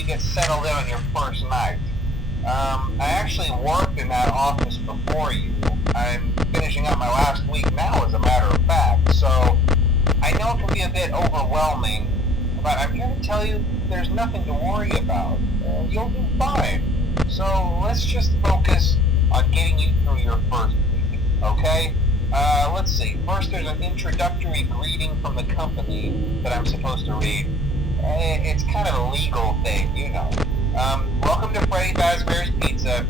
you get settled in on your first night. I actually worked in that office before you. I'm finishing up my last week now, as a matter of fact, so I know it can be a bit overwhelming, but I'm here to tell you there's nothing to worry about. You'll do fine. So let's just focus on getting you through your first week, okay? Let's see. First, there's an introductory greeting from the company that I'm supposed to read. It's kind of a legal thing, you know. Welcome to Freddy Fazbear's Pizza,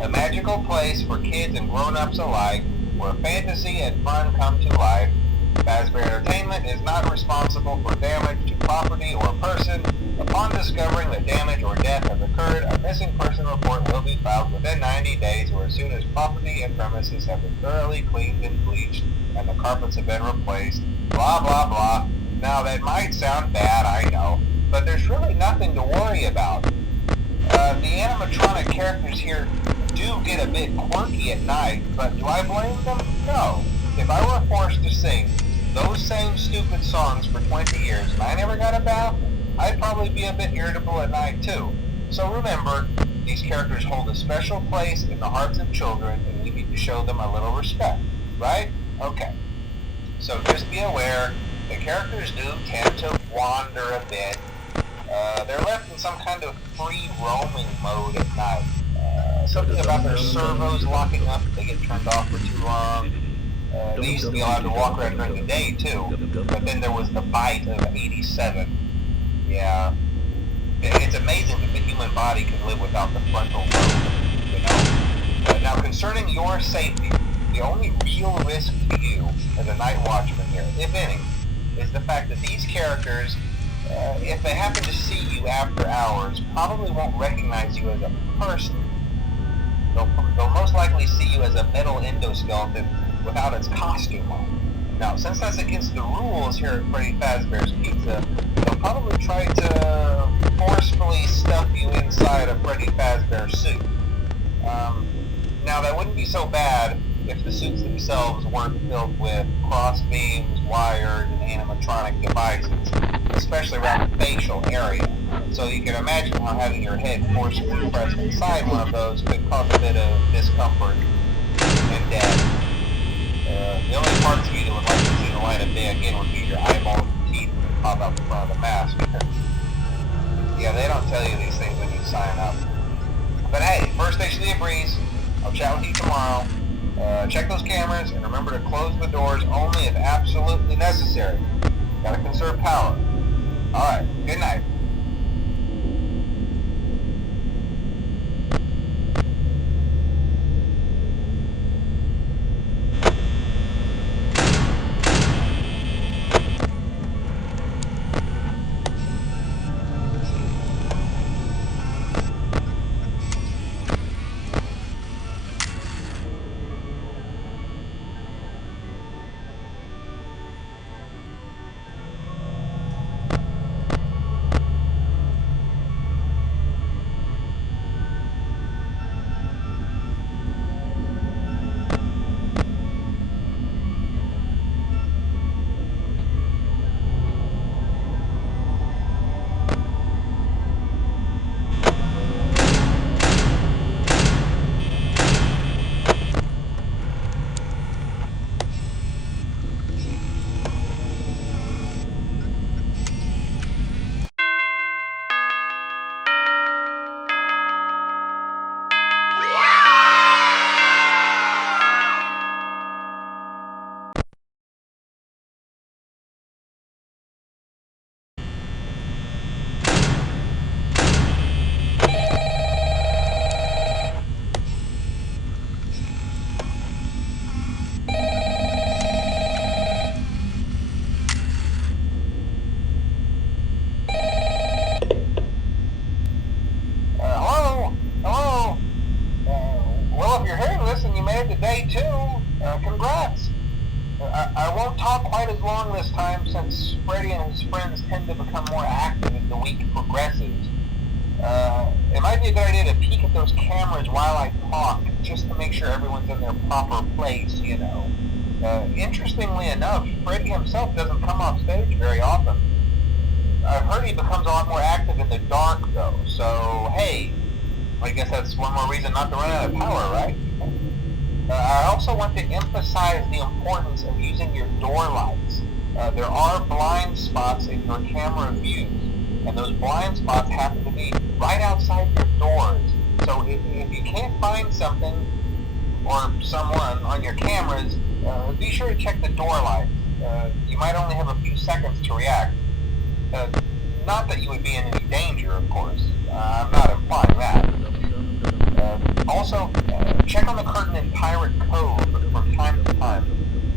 a magical place for kids and grown-ups alike, where fantasy and fun come to life. Fazbear Entertainment is not responsible for damage to property or person. Upon discovering that damage or death has occurred, a missing person report will be filed within 90 days or as soon as property and premises have been thoroughly cleaned and bleached and the carpets have been replaced. Blah, blah, blah. Now, that might sound bad, I know, but there's really nothing to worry about. The animatronic characters here do get a bit quirky at night, but do I blame them? No. If I were forced to sing those same stupid songs for 20 years and I never got a bath, I'd probably be a bit irritable at night too. So remember, these characters hold a special place in the hearts of children and we need to show them a little respect, right? Okay. So just be aware, the characters do tend to wander a bit. They're left in some kind of free roaming mode at night. Something about their servos locking up if they get turned off for too long. They used to be allowed to walk around during the day too, but then there was the bite of 87. Yeah. It's amazing that the human body can live without the frontal lobe, you know? Now, concerning your safety, the only real risk to you as a night watchman here, if any, is the fact that these characters, if they happen to see you after hours, probably won't recognize you as a person. They'll most likely see you as a metal endoskeleton without its costume on. Now, since that's against the rules here at Freddy Fazbear's Pizza, they'll probably try to forcefully stuff you inside a Freddy Fazbear suit. Now, that wouldn't be so bad if the suits themselves weren't filled with cross beams, wired, and animatronic devices, especially around the facial area. So you can imagine how having your head forcibly pressed inside one of those could cause a bit of discomfort and death. The only parts of you that would like to see the light of day again would be your eyeballs and teeth that pop out the front of the mask. Yeah, they don't tell you these things when you sign up. But hey, first station of the breeze. I'll chat with you tomorrow. Check those cameras and remember to close the doors only if absolutely necessary. Gotta conserve power. Alright, good night. Day 2, congrats. I won't talk quite as long this time since Freddy and his friends tend to become more active as the week progresses. It might be a good idea to peek at those cameras while I talk, just to make sure everyone's in their proper place, you know. Interestingly enough, Freddy himself doesn't come off stage very often. I've heard he becomes a lot more active in the dark, though. So, hey, I guess that's one more reason not to run out of power, right? I also want to emphasize the importance of using your door lights. There are blind spots in your camera views, and those blind spots happen to be right outside your doors. So if you can't find something or someone on your cameras, be sure to check the door lights. You might only have a few seconds to react. Not that you would be in any danger, of course. I'm not implying that. Also, check on the curtain in Pirate Cove from time to time.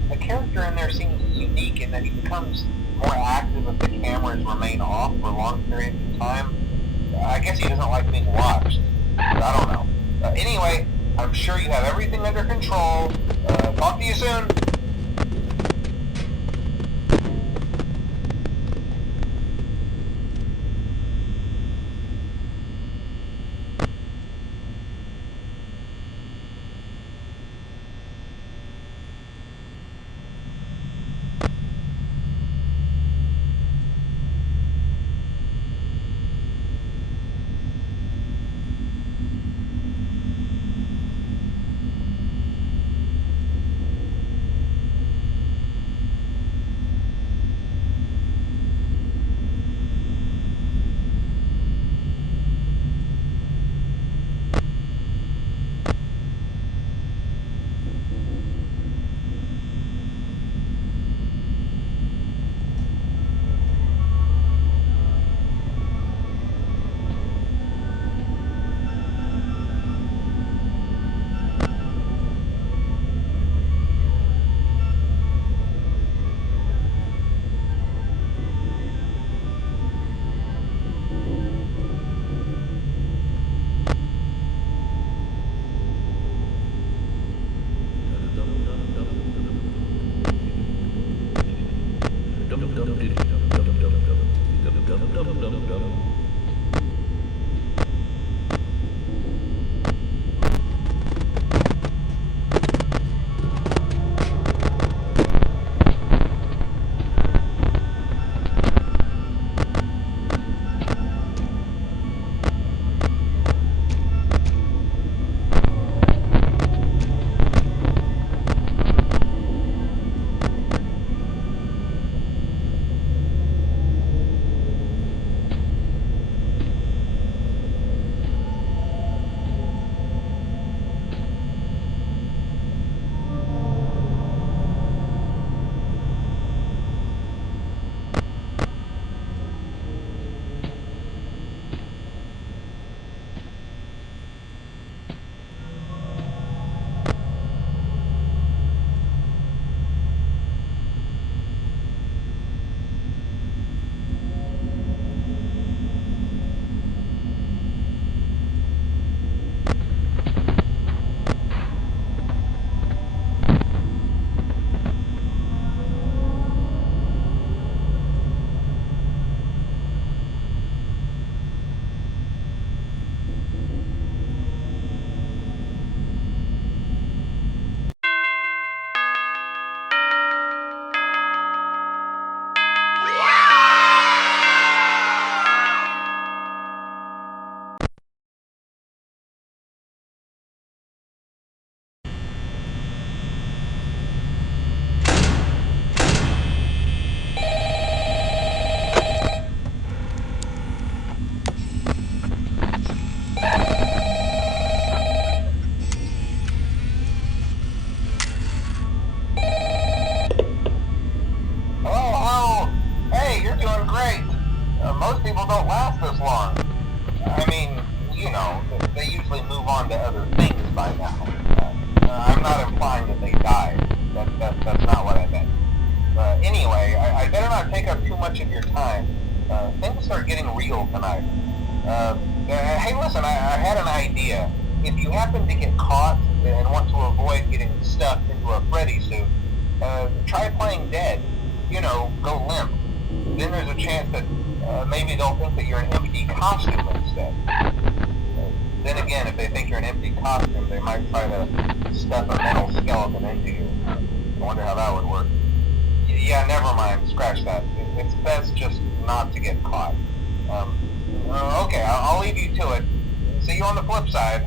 The character in there seems unique in that he becomes more active if the cameras remain off for long periods of time. I guess he doesn't like being watched. I don't know. Anyway, I'm sure you have everything under control. Talk to you soon. Most people don't last this long. I mean, you know, they usually move on to other things by now. I'm not implying that they died. That's not what I meant. Anyway, I better not take up too much of your time. Things start getting real tonight. Hey, listen, I had an idea. If you happen to get caught and want to avoid getting stuffed into a Freddy suit, try playing dead. You know, go limp. Then there's a chance that maybe they'll think that you're an empty costume instead. Then again, if they think you're an empty costume, they might try to stuff a metal skeleton into you. I wonder how that would work. Yeah, never mind. Scratch that. it's best just not to get caught. Okay, I'll leave you to it. See you on the flip side.